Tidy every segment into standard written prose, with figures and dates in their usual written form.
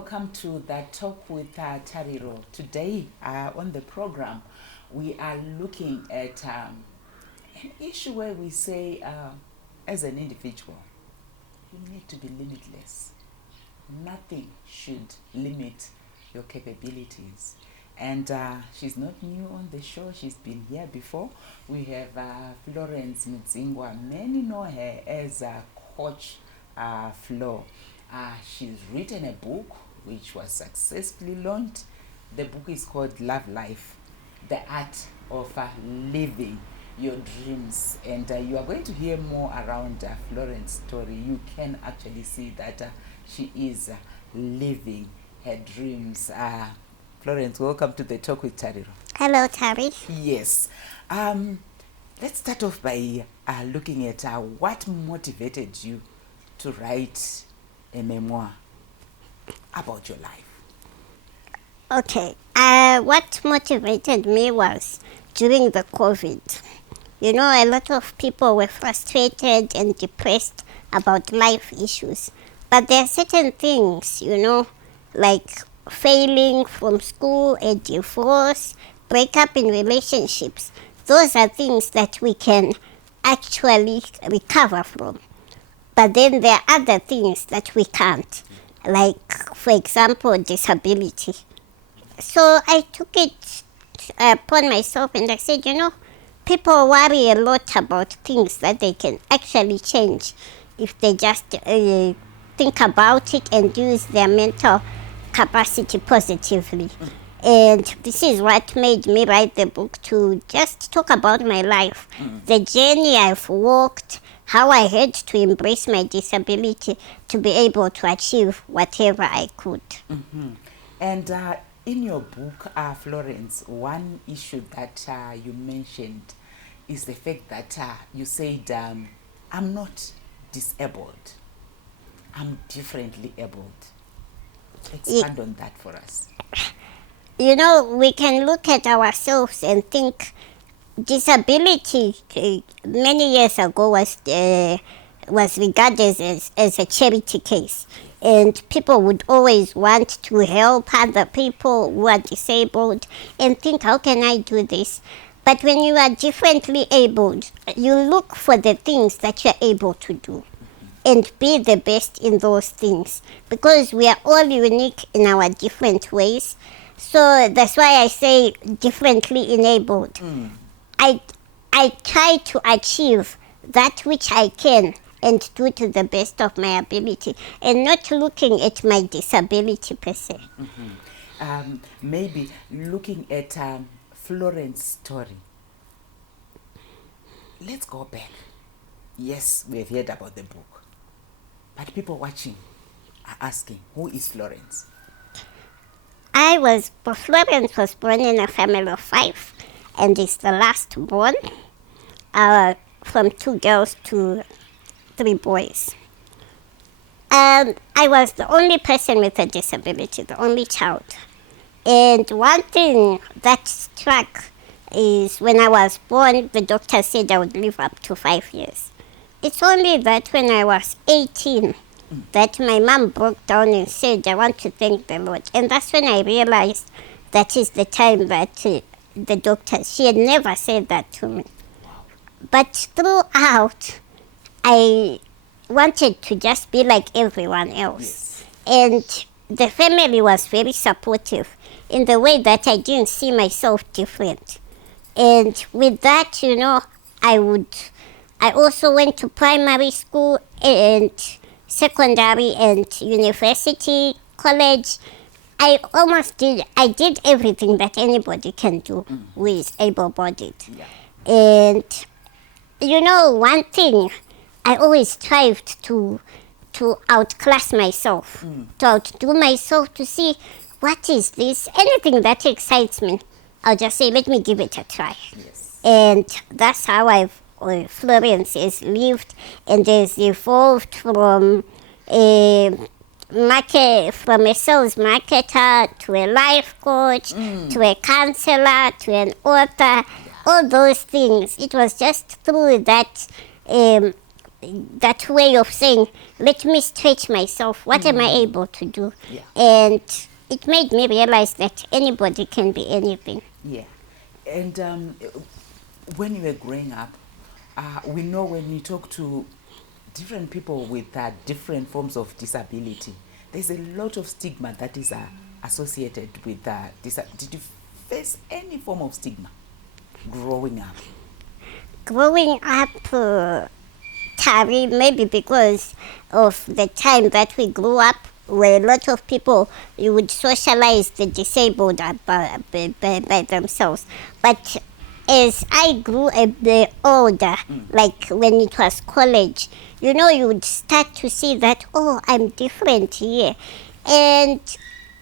welcome to that talk with Tariro. Today on the program, we are looking at an issue where we say, as an individual, you need to be limitless. Nothing should limit your capabilities. And she's not new on the show. She's been here before. We have Florence Mudzingwa. Many know her as Coach Flo. She's written a book which was successfully launched. The book is called Love Life, The Art of Living Your Dreams. And you are going to hear more around Florence's story. You can actually see that she is living her dreams. Florence, welcome to the Talk with Tariro. Hello, Tari. Yes. Let's start off by looking at what motivated you to write a memoir about your life. Okay. What motivated me was during the COVID. You know, a lot of people were frustrated and depressed about life issues. But there are certain things, you know, like failing from school, a divorce, breakup in relationships. Those are things that we can actually recover from. But then there are other things that we can't, like, for example, disability. So I took it upon myself and I said, you know, people worry a lot about things that they can actually change if they just think about it and use their mental capacity positively. And this is what made me write the book, to just talk about my life, the journey I've walked, how I had to embrace my disability to be able to achieve whatever I could. And in your book, Florence, one issue that you mentioned is the fact that you said, I'm not disabled, I'm differently abled. Expand on that for us. You know, we can look at ourselves and think disability many years ago was regarded as a charity case. And people would always want to help other people who are disabled and think, how can I do this? But when you are differently abled, you look for the things that you're able to do and be the best in those things, because we are all unique in our different ways. So that's why I say differently enabled. I try to achieve that which I can and do to the best of my ability, and not looking at my disability per se. Maybe looking at Florence's story. Let's go back. Yes, we have heard about the book, but people watching are asking, who is Florence? Florence was born in a family of 5, and is the last born from 2 girls to 3 boys. I was the only person with a disability, the only child. And one thing that struck is when I was born, the doctor said I would live up to 5 years. It's only that when I was 18, that my mom broke down and said, I want to thank the Lord. And that's when I realized that is the time that the doctor, she had never said that to me. But throughout, I wanted to just be like everyone else. And the family was very supportive in the way that I didn't see myself different. And with that, you know, I also went to primary school and secondary and university, college. I did everything that anybody can do who is able-bodied. And, you know, one thing, I always strived to outclass myself, to outdo myself, to see what is this. Anything that excites me, I'll just say, let me give it a try. And that's how Florence has lived and has evolved from a sales marketer to a life coach, to a counselor, to an author, all those things. It was just through that that way of saying, let me stretch myself. What am I able to do? Yeah. And it made me realize that anybody can be anything. Yeah. And when you were growing up, we know when you talk to different people with different forms of disability, there's a lot of stigma that is associated with did you face any form of stigma growing up? Growing up, Tari, maybe because of the time that we grew up, where a lot of people, you would socialize the disabled by themselves. But as I grew a bit older, like when it was college, you know, you would start to see that, oh, I'm different here. And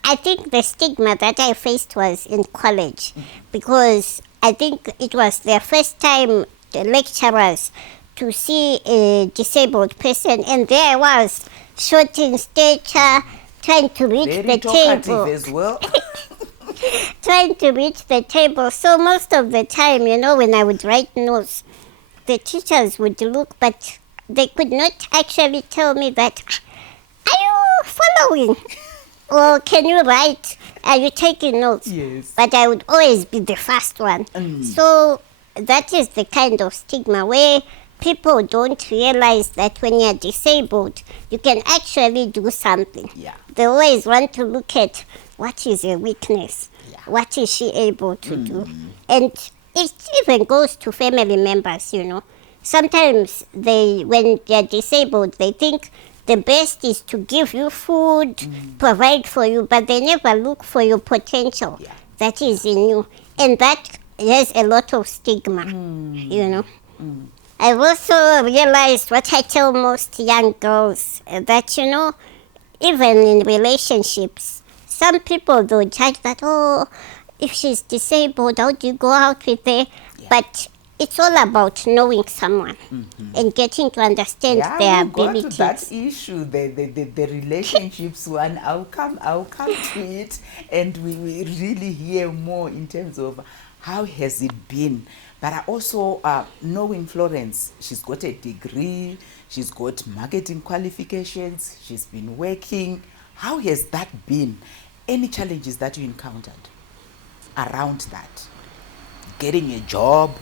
I think the stigma that I faced was in college, because I think it was their first time, the lecturers, to see a disabled person, and there I was, short in stature, trying to reach Very the talkative table. as well. Trying to reach the table. So most of the time, you know, when I would write notes, the teachers would look, but they could not actually tell me that, are you following? Or can you write? Are you taking notes? Yes. But I would always be the first one. So that is the kind of stigma where people don't realize that when you're disabled, you can actually do something. Yeah. They always want to look at what is a weakness, Yeah. what is she able to do. And it even goes to family members, you know. Sometimes when they're disabled, they think the best is to give you food, provide for you, but they never look for your potential that is in you. And that has a lot of stigma, you know. I've also realized what I tell most young girls, that, you know, even in relationships, some people will judge that, oh, if she's disabled, how do you go out with her? But it's all about knowing someone and getting to understand their we'll go to abilities. that issue, the relationships one. I'll come to it, and we really hear more in terms of how has it been. But I also knowing Florence, she's got a degree, she's got marketing qualifications, she's been working. How has that been? Any challenges that you encountered around that? Getting a job,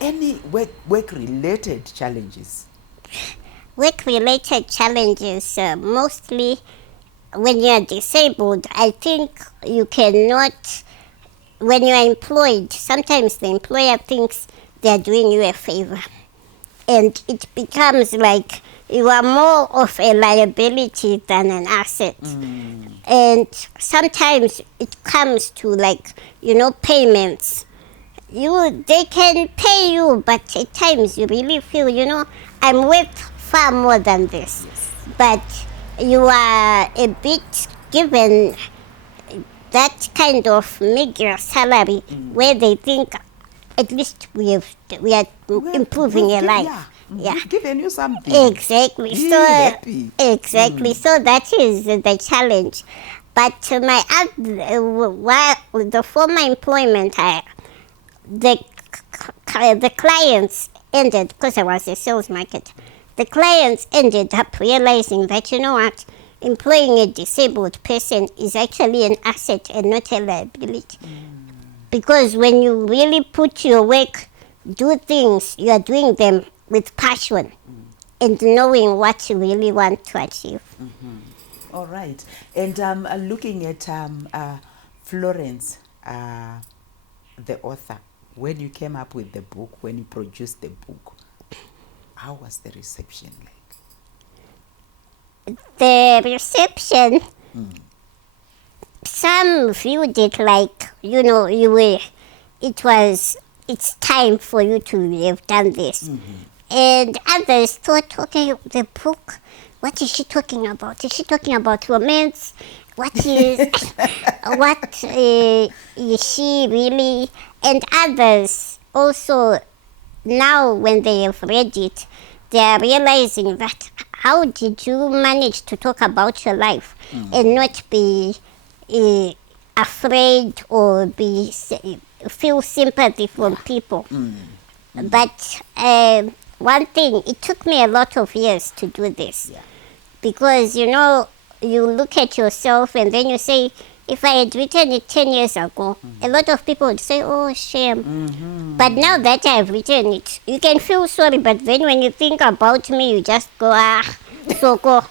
any work-related challenges? Work-related challenges, mostly when you're disabled, I think you cannot, when you're employed, sometimes the employer thinks they're doing you a favor. And it becomes like you are more of a liability than an asset. And sometimes it comes to, like, you know, payments. They can pay you, but at times you really feel, you know, I'm worth far more than this. But you are a bit given that kind of meager salary where they think at least we are improving your life. Yeah. We've given you something. Exactly. Be So happy. exactly. So that is the challenge. But the former employment, the clients ended, because I was a sales marketer, the clients ended up realizing that, you know what, employing a disabled person is actually an asset and not a liability. Because when you really put your work, do things, you are doing them with passion and knowing what you really want to achieve. All right. And looking at Florence, the author, when you came up with the book, when you produced the book, how was the reception like? The reception, some viewed it like, you know, it's time for you to have done this. And others thought, okay, the book, what is she talking about? Is she talking about romance? What is she really? And others also, now when they have read it, they are realizing that how did you manage to talk about your life and not be afraid or feel sympathy from people? But one thing, it took me a lot of years to do this. Yeah. Because, you know, you look at yourself and then you say, if I had written it 10 years ago, a lot of people would say, oh, shame. But now that I've written it, you can feel sorry, but then when you think about me, you just go, so go.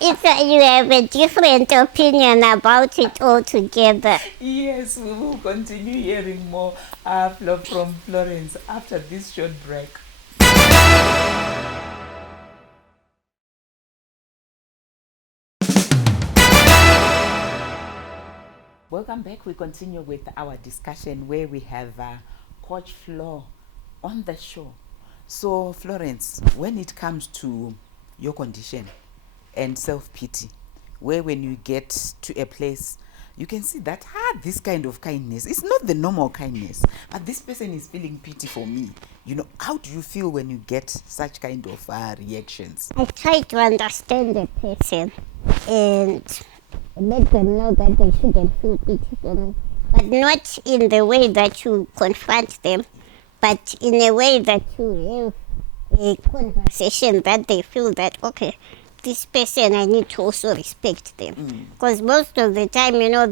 You have a different opinion about it altogether. Yes, we will continue hearing more from Florence after this short break. Welcome back. We continue with our discussion where we have Coach Flo on the show. So, Florence, when it comes to your condition and self-pity, where when you get to a place, you can see that this kind of kindness is not the normal kindness, but this person is feeling pity for me. You know, how do you feel when you get such kind of reactions? I try to understand the person and let them know that they shouldn't feel pity for me. But not in the way that you confront them, but in a way that you have a conversation that they feel that, okay, this person, I need to also respect them. Because most of the time, you know,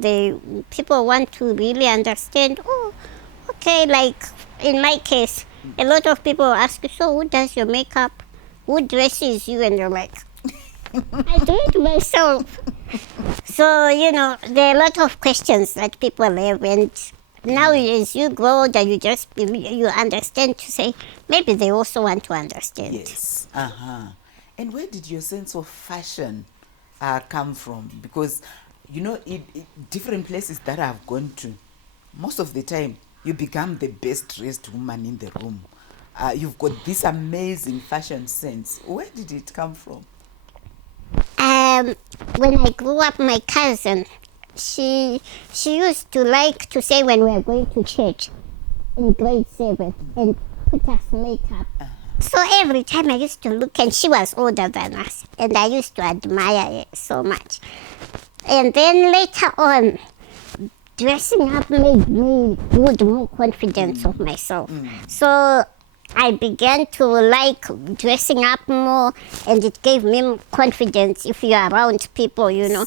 people want to really understand, oh, okay, like in my case, a lot of people ask you, so who does your makeup? Who dresses you? And you're like, I do it myself. So, you know, there are a lot of questions that people have, and now as you grow older, you understand to say, maybe they also want to understand. Yes. And where did your sense of fashion come from? Because, you know, in different places that I've gone to, most of the time, you become the best dressed woman in the room. You've got this amazing fashion sense. Where did it come from? When I grew up, my cousin, she used to like to say when we were going to church in grade 7 and put us makeup. So every time I used to look, and she was older than us, and I used to admire her so much. And then later on, dressing up made me build more confidence of myself. So I began to like dressing up more, and it gave me confidence if you're around people, you know.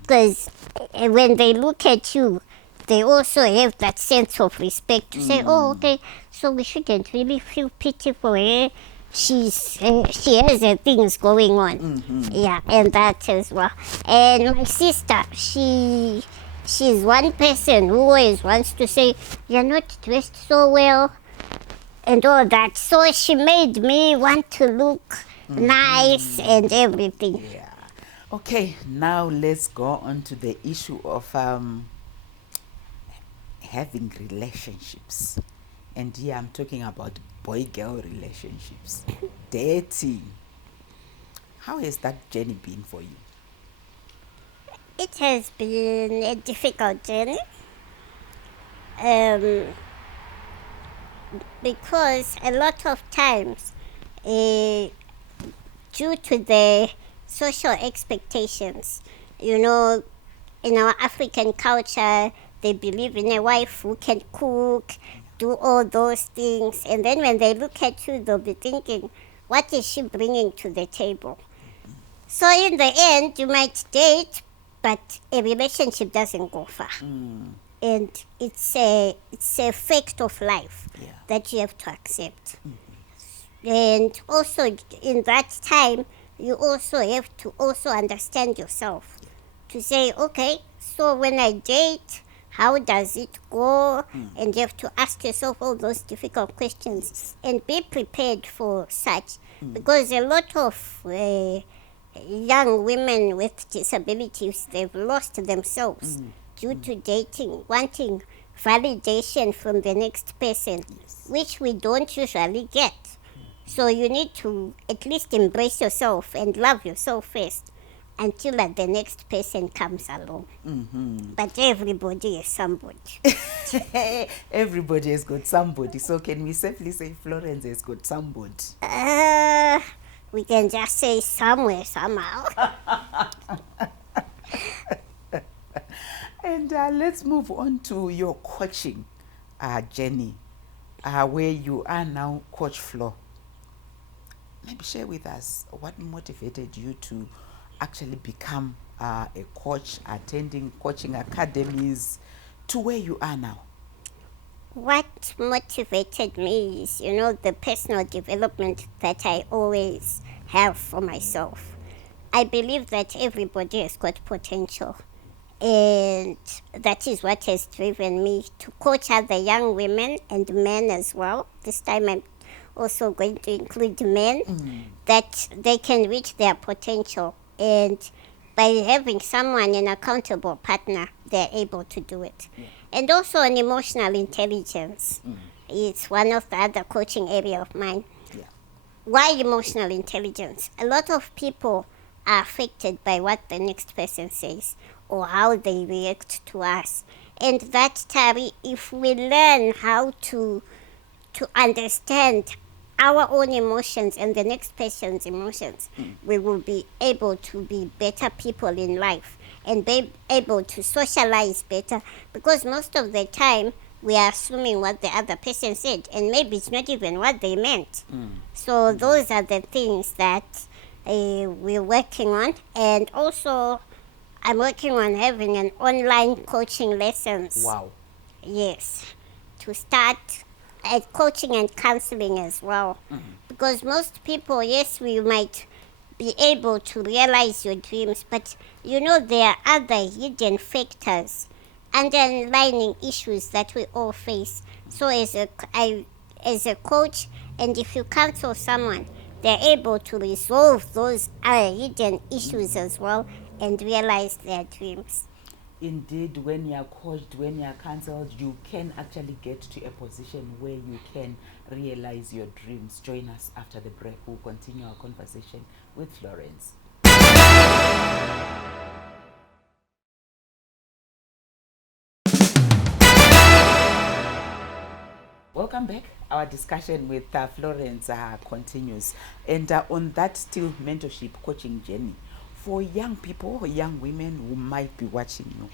Because when they look at you, they also have that sense of respect to say, oh, okay, so we shouldn't really feel pity for her. She has things going on. Yeah, and that as well. And my sister, she's one person who always wants to say, you're not dressed so well, and all that. So she made me want to look nice and everything. Yeah. Okay, now let's go on to the issue of having relationships. And here I'm talking about boy-girl relationships. Dating. How has that journey been for you? It has been a difficult journey. Because a lot of times, due to the social expectations, you know, in our African culture, they believe in a wife who can cook, do all those things, and then when they look at you, they'll be thinking, what is she bringing to the table? So in the end, you might date, but a relationship doesn't go far. And it's a fact of life that you have to accept. And also in that time, you also have to also understand yourself. To say, okay, so when I date, how does it go? And you have to ask yourself all those difficult questions and be prepared for such. Because a lot of young women with disabilities, they've lost themselves due to dating, wanting validation from the next person, which we don't usually get. So you need to at least embrace yourself and love yourself first until the next person comes along. But everybody is somebody. Everybody has got somebody. So can we safely say Florence has got somebody? We can just say somewhere, somehow. And let's move on to your coaching journey. where you are now, Coach Flo. Maybe share with us what motivated you to actually become a coach, attending coaching academies, to where you are now. What motivated me is, the personal development that I always have for myself. I believe that everybody has got potential, and that is what has driven me to coach other young women and men as well. This time I'm also going to include men, that they can reach their potential, and by having someone, an accountable partner, they're able to do it. And also an emotional intelligence. It's one of the other coaching area of mine. Yeah. Why emotional intelligence? A lot of people are affected by what the next person says or how they react to us. And that, Tari, if we learn how to understand our own emotions and the next person's emotions, we will be able to be better people in life and be able to socialize better, because most of the time we are assuming what the other person said and maybe it's not even what they meant. So those are the things that we're working on. And also I'm working on having an online coaching lessons. Wow. Yes, to start at coaching and counseling as well. Because most people, yes, we might be able to realize your dreams, but there are other hidden factors, underlying issues that we all face. So as a coach, and if you counsel someone, they're able to resolve those hidden issues as well and realize their dreams. Indeed, when you are coached, when you are counseled, you can actually get to a position where you can realize your dreams. Join us after the break. We'll continue our conversation with Florence. Welcome back. Our discussion with Florence continues. And on that still mentorship coaching journey, for young people, young women who might be watching you,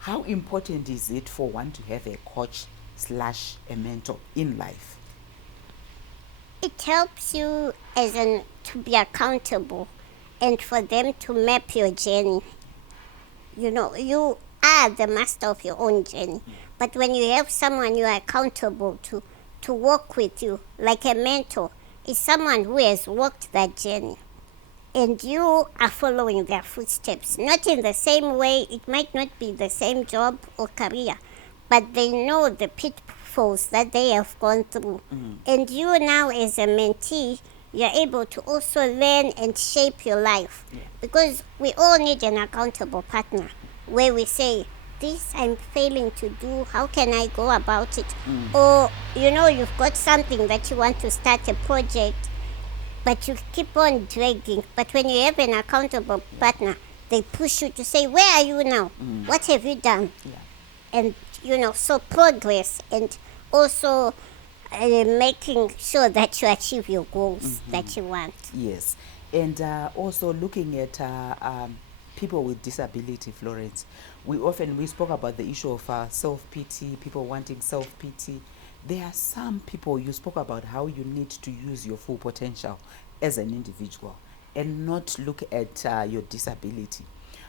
how important is it for one to have a coach / a mentor in life? It helps you to be accountable and for them to map your journey. You are the master of your own journey. But when you have someone you are accountable to walk with you, like a mentor, is someone who has walked that journey. And you are following their footsteps. Not in the same way, it might not be the same job or career, but they know the pitfalls that they have gone through. And you now as a mentee, you're able to also learn and shape your life. Because we all need an accountable partner where we say, this I'm failing to do, how can I go about it? Or, you've got something that you want to start a project, but you keep on dragging. But when you have an accountable partner, they push you to say, where are you now? What have you done? And, so progress, and also making sure that you achieve your goals that you want. Yes. And also looking at people with disability, Florence, we spoke about the issue of self-pity, people wanting self-pity. There are some people, you spoke about how you need to use your full potential as an individual and not look at your disability.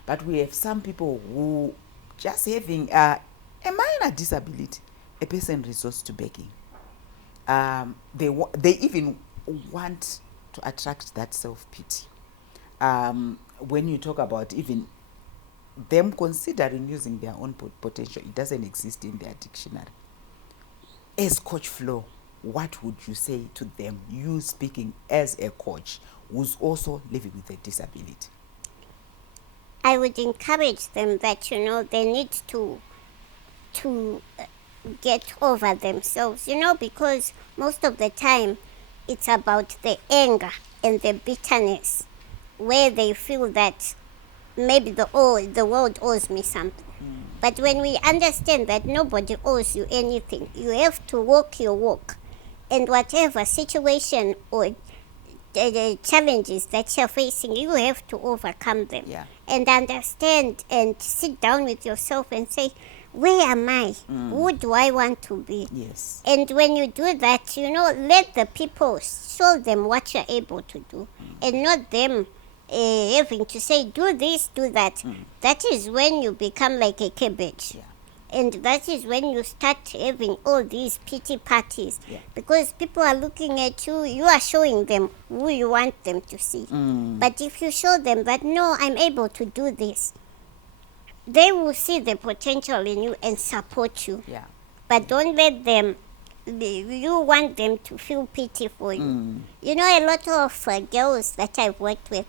But we have some people who, just having a minor disability, a person resorts to begging. They even want to attract that self-pity. When you talk about even them considering using their own potential, it doesn't exist in their dictionary. As Coach Flo, what would you say to them, you speaking as a coach who's also living with a disability? I would encourage them that, they need to get over themselves, because most of the time it's about the anger and the bitterness, where they feel that maybe the world owes me something. But when we understand that nobody owes you anything, you have to walk your walk. And whatever situation or the challenges that you're facing, you have to overcome them. Yeah. And understand and sit down with yourself and say, where am I? Who do I want to be? Yes. And when you do that, let the people show them what you're able to do, and not them having to say, do this, do that. That is when you become like a cabbage. Yeah. And that is when you start having all these pity parties. Yeah. Because people are looking at you, you are showing them who you want them to see. But if you show them that, no, I'm able to do this, they will see the potential in you and support you. Yeah. But don't let them, you want them to feel pity for you. A lot of girls that I've worked with,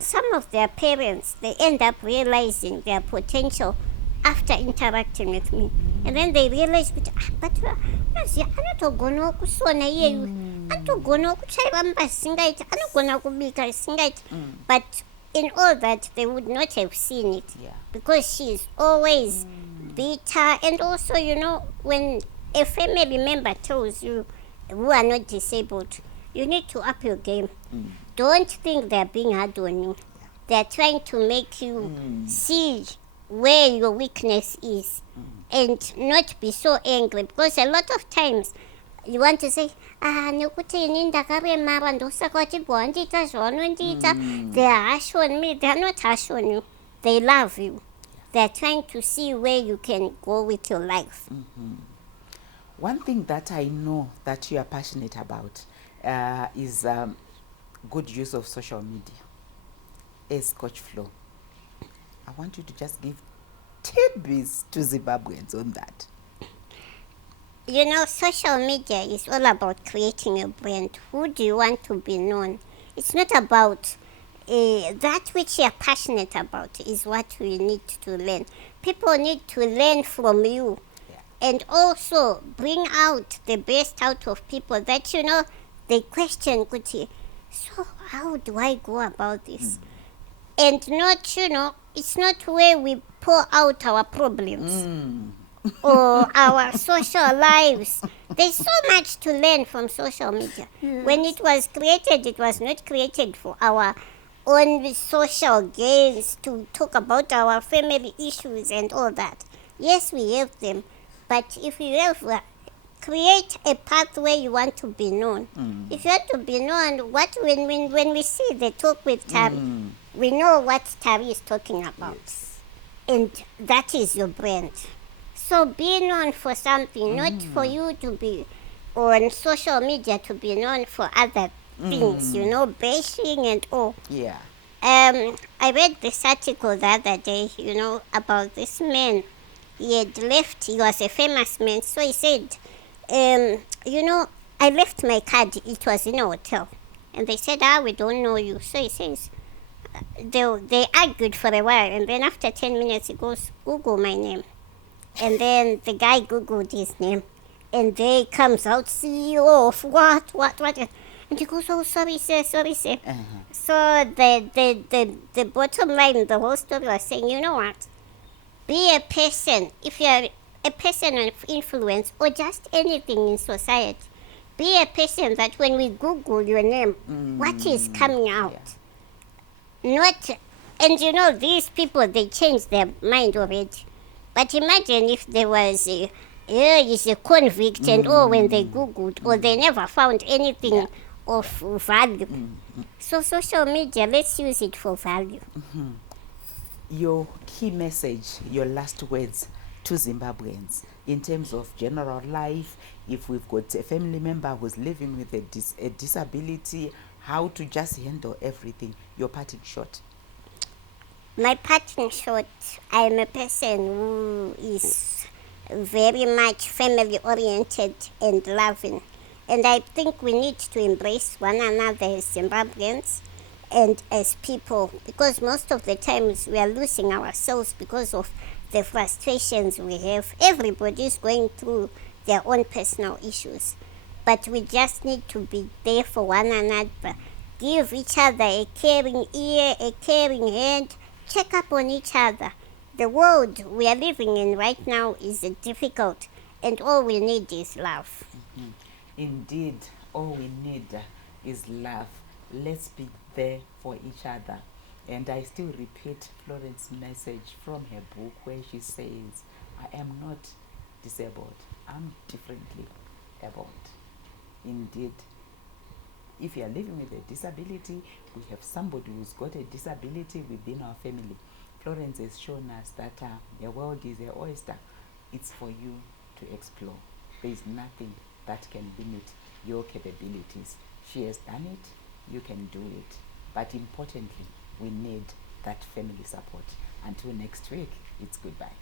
some of their parents, they end up realizing their potential after interacting with me. And then they realize, but anotogona ukusona iyeyu, anotogona ukuchaiva mbasi singaiti, anogona kubika singaiti. But in all that, they would not have seen it. Yeah. Because she's always bitter. And also, when a family member tells you who are not disabled, you need to up your game. Don't think they're being hard on you. They're trying to make you see where your weakness is and not be so angry. Because a lot of times you want to say, nekuti ini ndakaremara ndosaka vachibva vandiita zvavanondiita. They are harsh on me. They are not harsh on you. They love you. They're trying to see where you can go with your life. One thing that I know that you are passionate about is good use of social media. As Coach Flo, I want you to just give tidbits to Zimbabweans on that. Social media is all about creating a brand. Who do you want to be known? It's not about that which you're passionate about is what we need to learn. People need to learn from you. And also bring out the best out of people that, they question, Kuti, so how do I go about this? And not, it's not where we pour out our problems or our social lives. There's so much to learn from social media. Yes. When it was created, it was not created for our own social gains, to talk about our family issues and all that. Yes, we have them. But if you ever create a path where you want to be known, if you want to be known, when we see the talk with Tari, we know what Tari is talking about. Yes. And that is your brand. So be known for something, not for you to be on social media to be known for other things, bashing and all. Yeah. I read this article the other day, about this man. He had left, he was a famous man, so he said, I left my card, it was in a hotel. And they said, we don't know you. So he says, they argued for a while, and then after 10 minutes he goes, Google my name. And then the guy Googled his name, and there comes out CEO of what. And he goes, oh, sorry sir. So the bottom line, the whole story was saying, you know what? Be a person, if you're a person of influence or just anything in society, be a person that when we Google your name, what is coming out? Not, and these people, they change their mind already. But imagine if there was he's a convict and when they Googled, or they never found anything of value. So social media, let's use it for value. Your key message, your last words to Zimbabweans in terms of general life, if we've got a family member who's living with a disability, how to just handle everything, your parting shot. My parting shot, I'm a person who is very much family oriented and loving. And I think we need to embrace one another as Zimbabweans and as people, because most of the times we are losing ourselves because of the frustrations we have. Everybody is going through their own personal issues, but we just need to be there for one another, give each other a caring ear, a caring hand, check up on each other. The world we are living in right now is difficult, and all we need is love. Indeed, all we need is love. Let's be there for each other. And I still repeat Florence's message from her book where she says, I am not disabled. I'm differently abled. Indeed, if you are living with a disability, we have somebody who's got a disability within our family. Florence has shown us that the world is an oyster. It's for you to explore. There is nothing that can limit your capabilities. She has done it, you can do it. But importantly, we need that family support. Until next week, it's goodbye.